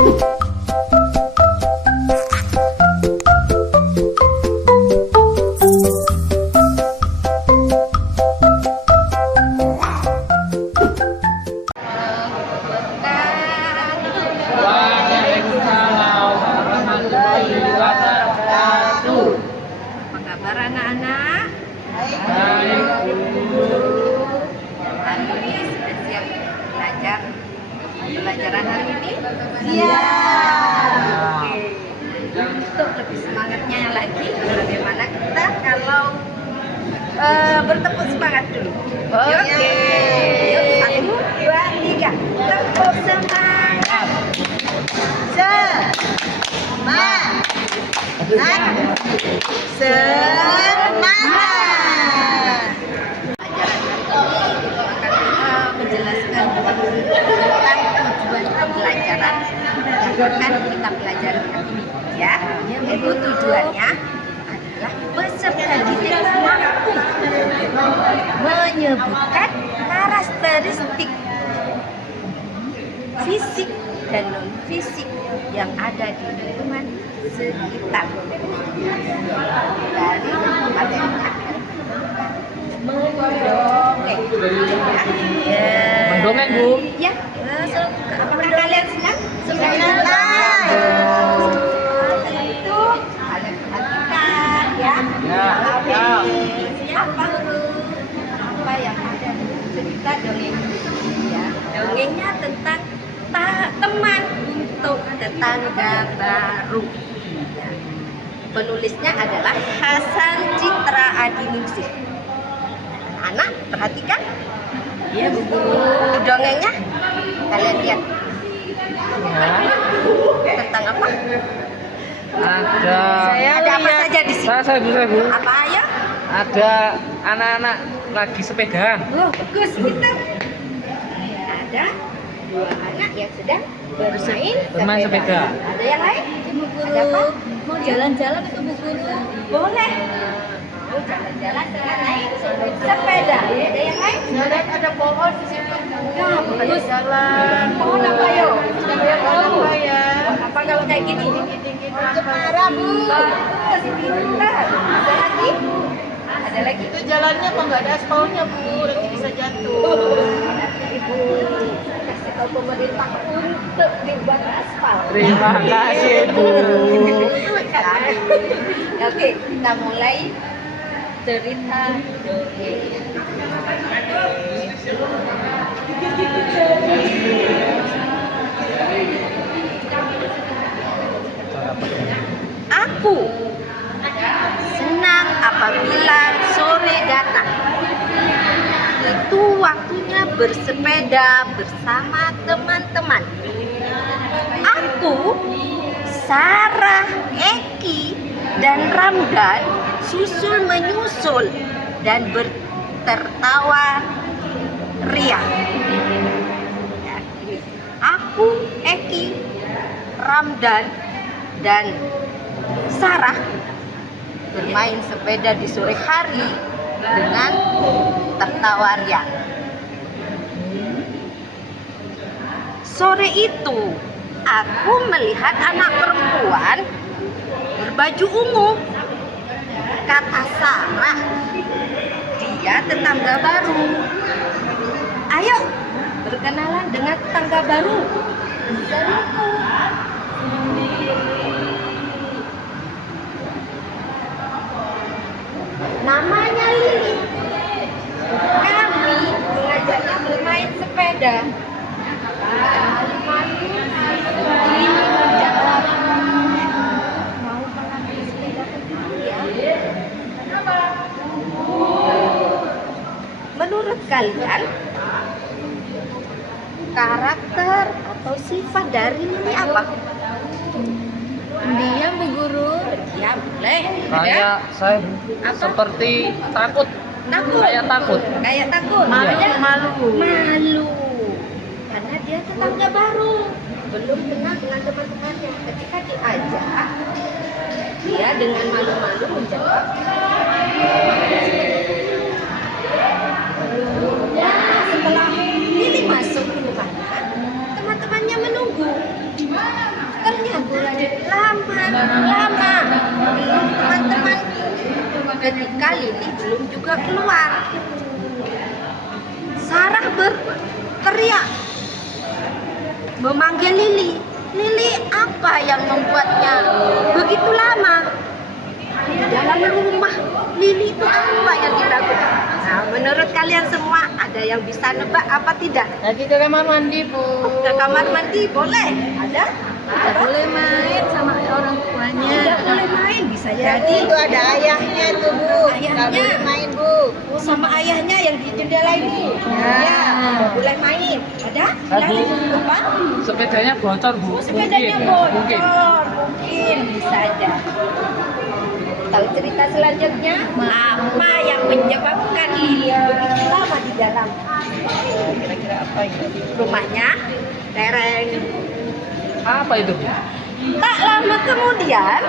Waalaikumsalam warahmatullahi wabarakatuh. Apa kabar anak-anak? Baik, Bu. Hari ini sudah siap belajar pelajaran hari ini? Siap. Oke. Untuk lebih semangatnya lagi, bagaimana kita kalau bertepuk semangat dulu? Oke. Yuk, 1, 2, 3. Tepuk semangat. Semangat. Semangat. Pelajaran hari ini itu akan menjelaskan tentang tujuan pembelajaran yang akan kita pelajari hari ini, ya. Yaitu tujuannya adalah peserta didik mampu menyebutkan karakteristik fisik dan non fisik yang ada di lingkungan sekitar. Dari materinya mendongeng. Mendongeng, Bu. Ya, apakah kalian senang? Senang. Itu kalian perhatikan, ya. Ya. Siapa apa yang ada di cerita dongeng? Ya, dongengnya tentang teman untuk tetangga baru. Ya. Penulisnya adalah Hasan Citra Adiningsih. Anak, perhatikan. Ya, buku dongengnya. Kalian lihat. Tentang apa? Ada apa saja di sini? Saya, Bu. Apa ya? Ada anak-anak lagi sepedaan. Oh, bagus, pintar. Ada 2 anak yang sedang bermain sepeda. Ada yang lain? Bu Guru, Ada apa? mau jalan-jalan itu Bu Guru. Boleh. Mau jalan-jalan dengan naik sepeda. Ada yang lain? Ada pohon di situ. Wah, bagus. Jalan. Pohon apa yo? Apa ya? Apa kalau kayak gini? Dikit-dikit cemara, Bu. Bagus, pintar. Ada lagi? Ada lagi? Itu jalannya kok nggak ada aspalnya, Bu. Nanti bisa jatuh. Ibu kasih tahu pemerintah untuk dibuat aspal. Terima kasih, Bu. Oke, kita mulai cerita dongeng. Aku senang apabila sore datang. Itu waktunya bersepeda bersama teman-teman. Aku, Sarah, Eki, dan Ramdan susul menyusul dan tertawa riang. Ya, ini. Aku, Eki, Ramdan, dan Sarah bermain sepeda di sore hari dengan tertawa riang. Sore itu, aku melihat anak perempuan berbaju ungu. Kata Sarah, dia tetangga baru. Ayo, berkenalan dengan tetangga baru. Seruku. Namanya Lili. Kami mengajaknya bermain sepeda. Lili menjawab, mau mengambil sepeda dulu ya. Menurut kalian, karakter atau sifat dari Lili apa? Diam, Bu Guru. Ya, boleh. Kayak saya Apa? seperti takut. Takut. Kayak takut. Kayak takut. Malu. Malu. Karena dia tetangga baru, belum kenal dengan teman-temannya. Ketika diajak, dia dengan malu-malu menjawab. Nah, setelah Lili masuk ke rumahnya, teman-temannya menunggu. Makanya lama belum teman-temanku. Ketika Lili belum juga keluar, Sarah berteriak memanggil Lili. Lili, apa yang membuatnya begitu lama di dalam rumah? Lili itu apa yang dilakukan? Nah, menurut kalian semua ada yang bisa nebak apa tidak? Lagi ke kamar mandi, Bu. Ke kamar mandi boleh? Ada? Tidak boleh main sama orang tuanya. Tidak boleh main, bisa jadi. Itu ada ayahnya itu, Bu. Ayahnya. Nggak boleh main, Bu. Sama ayahnya yang di jendela ini. Ya. Tidak boleh main. Ada? Ada. Apa? Sepedanya bocor, Bu. Sepedanya Mungkin. bocor. Mungkin bisa aja. Tahu cerita selanjutnya? Apa yang menyebabkan Lili begitu lama di dalam Kira-kira apa ini? rumahnya? Tereng. Apa itu, Bu? Tak lama kemudian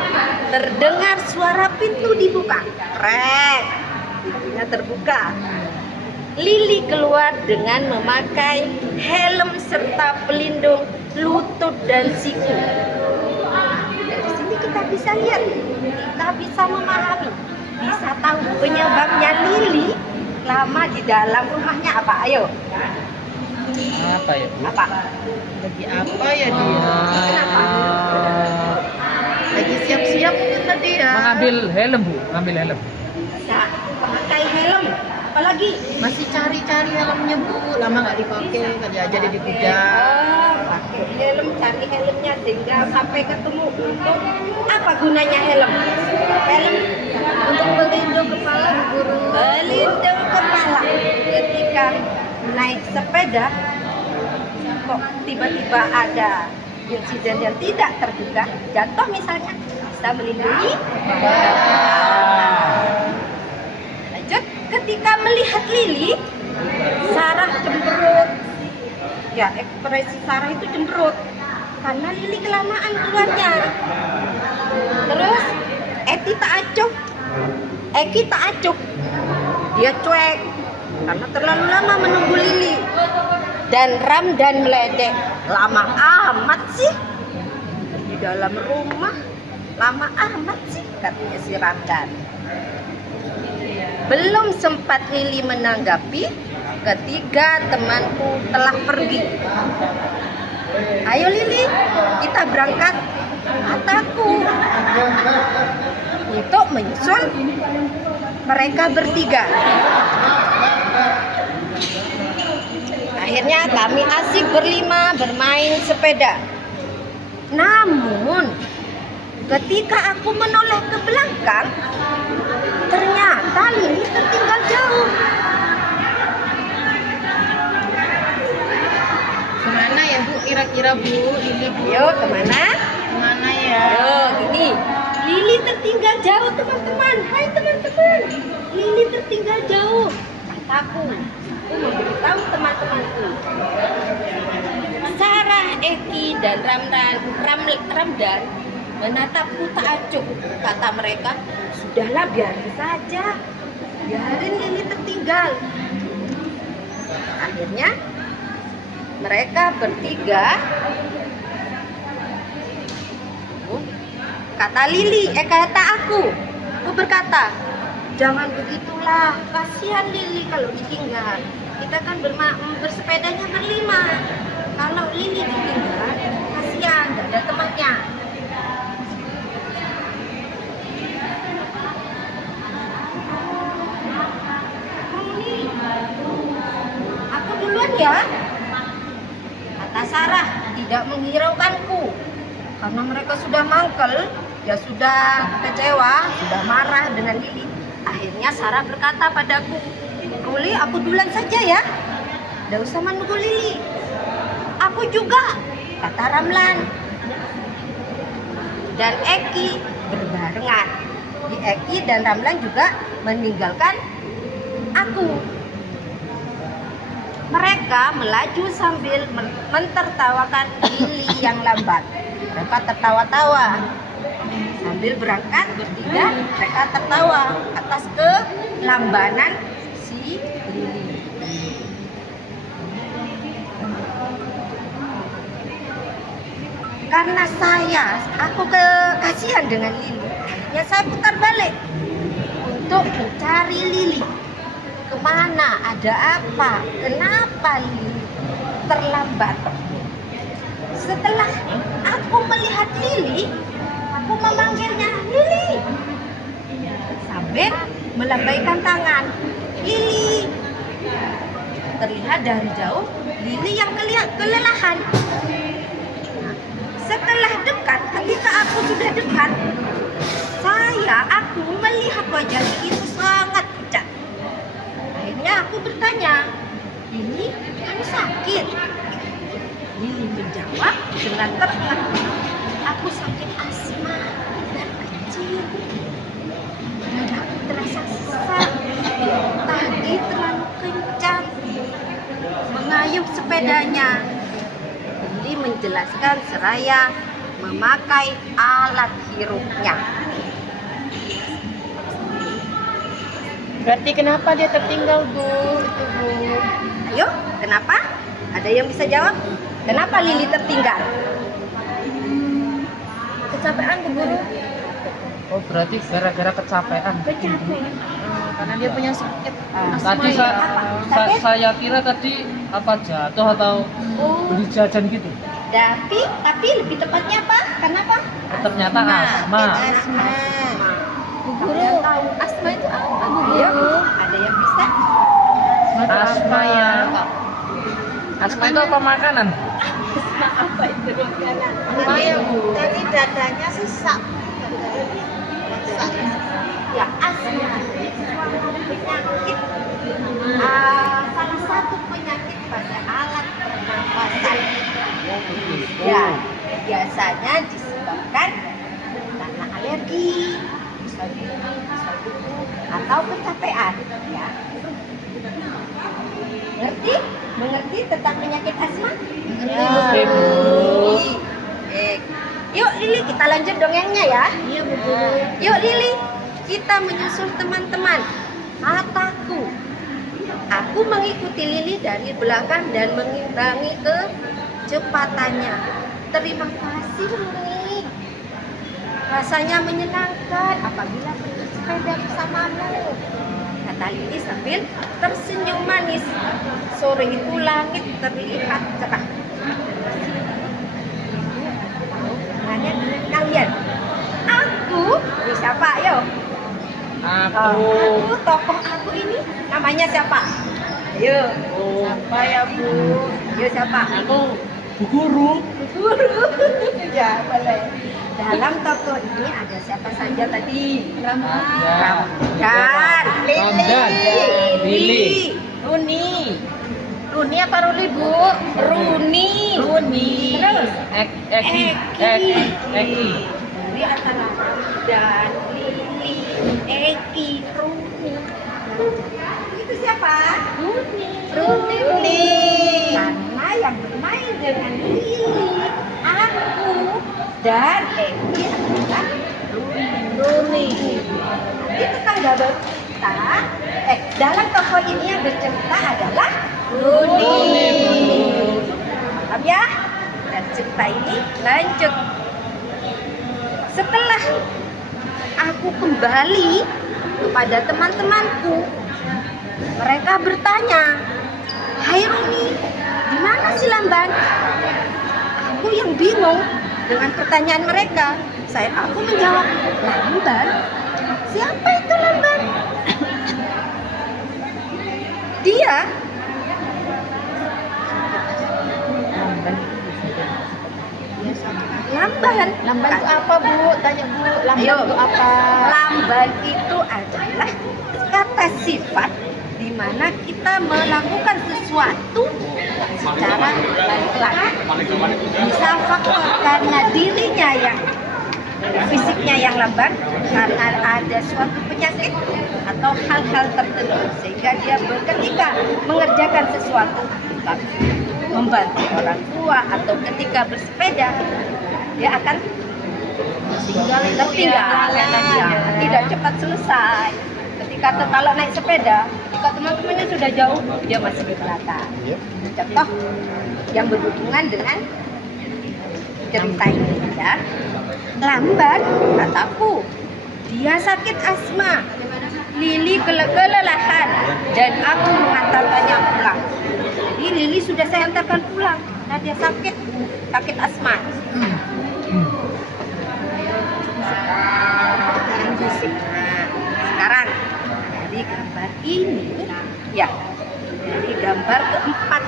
terdengar suara pintu dibuka. Krek. Pintunya terbuka. Lili keluar dengan memakai helm serta pelindung lutut dan siku. Dari sini kita bisa lihat, kita bisa memahami, bisa tahu penyebabnya Lili lama di dalam rumahnya apa? Ayo, Apa ya, Bu? apa? Lagi apa ya dia? Kenapa? Lagi siap-siap mungkin tadi ya. Mengambil helm, Bu. Ngambil helm. Bisa pakai helm, apalagi? Masih cari-cari helmnya, Bu. Lama nggak dipakai, nggak jadi dikejar. Pakai helm, cari helmnya sehingga sampai ketemu. Untuk apa gunanya helm? Helm Untuk pelindung kepala, Bu Guru. pelindung kepala. Ketika naik sepeda, kok tiba-tiba ada insiden yang tidak terduga, jatuh misalnya, bisa melindungi kepala. Lanjut, ketika melihat Lili, Sarah cemberut. Ya, ekspresi Sarah itu cemberut karena Lili kelamaan keluarnya. Terus Eki tak acuh. Dia cuek karena terlalu lama menunggu Lili. Dan Ramdan meledek. Lama amat sih di dalam rumah. Lama amat sih, katanya si Ramdan. Belum sempat Lili menanggapi, ketiga temanku telah pergi. Ayo Lili, kita berangkat, kataku. Untuk menyusul mereka bertiga. Akhirnya kami asik berlima bermain sepeda. Namun ketika aku menoleh ke belakang, ternyata Lili tertinggal jauh. Kemana ya, Bu? Kira-kira, Bu? Ini, Bu. Yuk, kemana? Kemana ya? Yuk, gini. Lili tertinggal jauh, teman-teman. Hai teman-teman. Lili tertinggal jauh. Kataku. Aku memberitahu teman-temanku. Sarah, Eki, dan Ramdan menatapku tak acuh. Kata mereka, sudahlah biarin saja. Biarin Lili tertinggal. Akhirnya mereka bertiga, kata aku berkata, jangan begitulah, kasihan Lili kalau ditinggal. Kita kan bersepedanya berlima. Kalau Lili ditinggal, kasihan, gak ada temannya. Aku duluan ya, kata Sarah, tidak menghiraukanku. Karena mereka sudah mangkel, ya sudah kecewa, sudah marah dengan Lili. Akhirnya Sarah berkata padaku, Lili, aku duluan saja ya, tidak usah menunggu Lili. Aku juga, kata Ramlan dan Eki berbarengan. Di Eki dan Ramlan juga meninggalkan aku. Mereka melaju sambil mentertawakan Lili yang lambat. Mereka tertawa-tawa sambil berangkat bertiga. Mereka tertawa atas kelambanan si Lili. karena aku kasihan dengan Lili, ya saya putar balik untuk mencari Lili. Kemana, ada apa, kenapa Lili terlambat. Setelah aku melihat Lili, aku memanggilnya Lili sambil melambaikan tangan. Lili. Terlihat dari jauh Lili yang kelelahan. Setelah dekat, ketika aku sudah dekat, aku melihat wajah Lili itu sangat pucat. Akhirnya aku bertanya, Lili, kamu sakit? Lili menjawab dengan terang, aku sakit asma dan kecil. Dadaku terasa sesak. Tadi terlalu kencang mengayuh sepedanya. Lili menjelaskan seraya memakai alat hirupnya. Berarti kenapa dia tertinggal, Bu? Itu, Bu. Ayo, kenapa? Ada yang bisa jawab? Kenapa Lili tertinggal? Kecapean, Bu Guru. Oh, berarti gara-gara kecapean. Karena dia punya sakit asma Tadi ya. Sakit? saya kira tadi apa jatuh atau beli jajan gitu. Tapi lebih tepatnya apa? Kenapa? Ternyata asma. Asma. Bu Kamu Guru, yang tahu. asma itu apa, Bu Ayo, Guru? ada yang bisa? Asma ya. Asma itu apa makanan? Apa itu makanan? Apa ya, Bu? Tadi dadanya sesak. Ya, asma suatu penyakit, salah satu penyakit pada alat pernapasan. Ya, biasanya disebabkan karena alergi, bisa tubuh, atau kecapean. Ya. Mengerti tentang penyakit asma? Oke, Bu. Baik. Yuk Lili, kita lanjut dongengnya ya. Iya, Bu Guru. Yuk Lili, kita menyusul teman-teman. Kataku, aku mengikuti Lili dari belakang dan mengimbangi kecepatannya. Terima kasih Lili. Rasanya menyenangkan apabila bersepeda bersamamu, kata Lili sambil tersenyum manis. Sore itu langit terlihat cerah. Hubungannya dengan kalian. Aku, ini siapa? Yo. Aku. Tokoh aku ini namanya siapa? Ayo. Oh, Apa ya, Bu? Yo siapa? aku Bu Guru. Guru. Ya, boleh. Dalam tokoh ini ada siapa saja tadi? Ya. Dan Ramdan. Lili. Runi. Runi apa Ruli, Bu? Runi. Runi. Terus Eki. Dari antara dan Lili, Eki, Runi. Itu siapa? Runi. Karena yang bermain dengan Lili, aku dan Eki adalah Runi. Nanti tetangga baru kita, dalam toko ini yang bercerita adalah Runi. Paham ya? Dan cerita ini lanjut. Setelah aku kembali kepada teman-temanku, mereka bertanya, "Hai Runi, di mana si Lamban?" Aku yang bingung dengan pertanyaan mereka. Aku menjawab, "Lamban? Siapa itu Lamban?" Dia Lamban. Lamban itu apa, Bu? Tanya, Bu. Lamban Ayo. itu apa? Lamban itu adalah kata sifat di mana kita melakukan sesuatu secara balik-balik. Misal faktor karena dirinya yang fisiknya yang lamban, karena ada suatu penyakit atau hal-hal tertentu sehingga dia ketika mengerjakan sesuatu, membantu orang tua atau ketika bersepeda, dia akan tertinggal, tidak cepat selesai. Ketika kalau naik sepeda, ketika teman-temannya sudah jauh, dia masih di belakang. Contoh yang berhubungan dengan cerita ini ya. Lambat kataku, dia sakit asma. Lili kelelahan dan aku mengantarkannya pulang. Jadi Lili sudah saya antarkan pulang. Nah dia sakit asma. Nah, sekarang dari gambar ini, ya, dari gambar keempat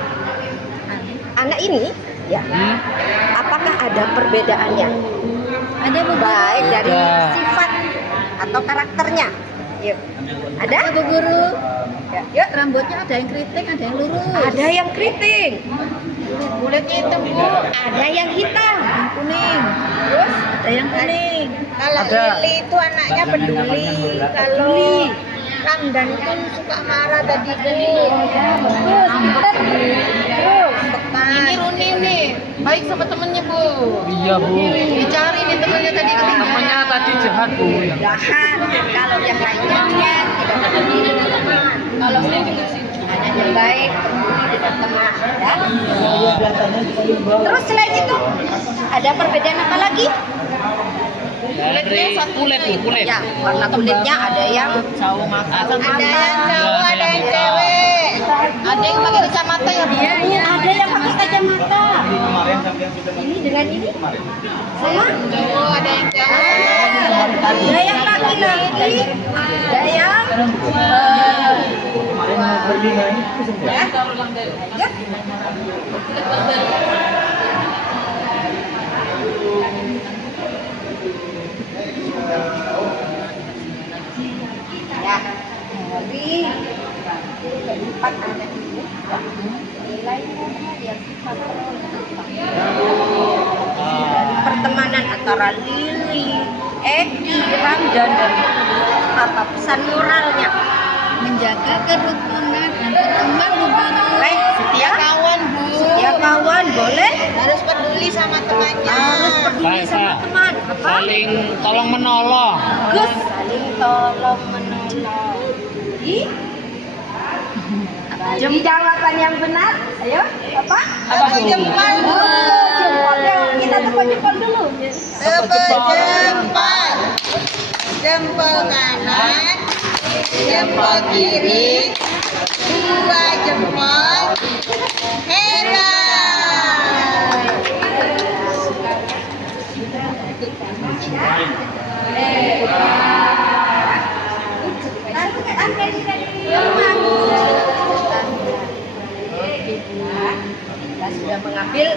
anak ini, ya, apakah ada perbedaannya? Ada baik dari sifat atau karakternya. Yuk, ada Bu Guru? Ya, yuk. Rambutnya ada yang keriting, ada yang lurus. Ada yang keriting, Kulitnya hitam Bu, ada yang hitam, yang kuning. terus Ada yang kuning. Kalau Ada. Lili itu anaknya peduli. Kalau Ramdan itu suka marah tadi Bu. terus pintar, terus Ini Runi nih, baik sama temennya Bu. Iya bu. Dicari nih temennya tadi ketinggalan. Temannya tadi jahat bu. jahat. Kalau yang lainnya dia tidak peduli dengan teman. Kalau saya juga sih ada yang baik, peduli dengan teman. Ya. Terus selain itu ada perbedaan apa lagi? Dari kulit bu, kulit. Ya, warna kulitnya ada yang Sawo mata. Ada yang cowok, Iya, ada yang iya. cewek. Ada yang pakai kacamata ya Bu. Iya, ada yang pakai kacamata. Ini dengan ini sama? Cowok, ada yang cewek. Ada yang laki-laki, ada yang ya. Ya, dari keempat anak ini nilainya yang sifat dari pertemanan antara Lili, Edi, Ramdan dan apa pesan moralnya? Menjaga kerukunan dan pertemuan Bu Guru. Baik, setia Kawan Bu. setia kawan boleh, Harus peduli sama temannya. harus peduli sama teman. Apa? Saling tolong menolong. Bagus, saling tolong menolong. Di jawaban yang benar, ayo, apa? Apa bu? Jempol Bu. Jempol ya, kita tepuk jempol dulu. Tepuk jempol. Jempol kanan, jempol kiri, dua jempol. Hebat. Kita sudah mengambil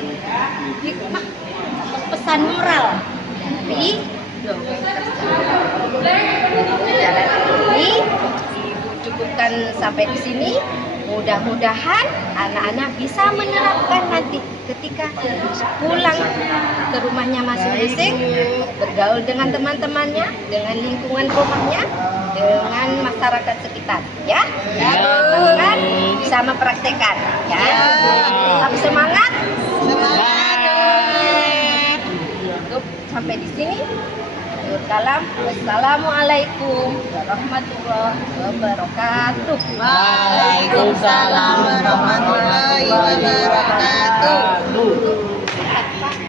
hikmah atau pesan moral dari dongeng tersebut. Perjalanan ini Ibu cukupkan sampai di sini. Mudah-mudahan anak-anak bisa menerapkan nanti ketika pulang ke rumahnya masing-masing, bergaul dengan teman-temannya, dengan lingkungan rumahnya, dengan masyarakat sekitar, ya. Bahkan bisa mempraktekkan, ya. Tetap semangat. Cukup sampai di sini. Salam. Wassalamualaikum warahmatullahi wabarakatuh. Waalaikumsalam warahmatullahi wabarakatuh.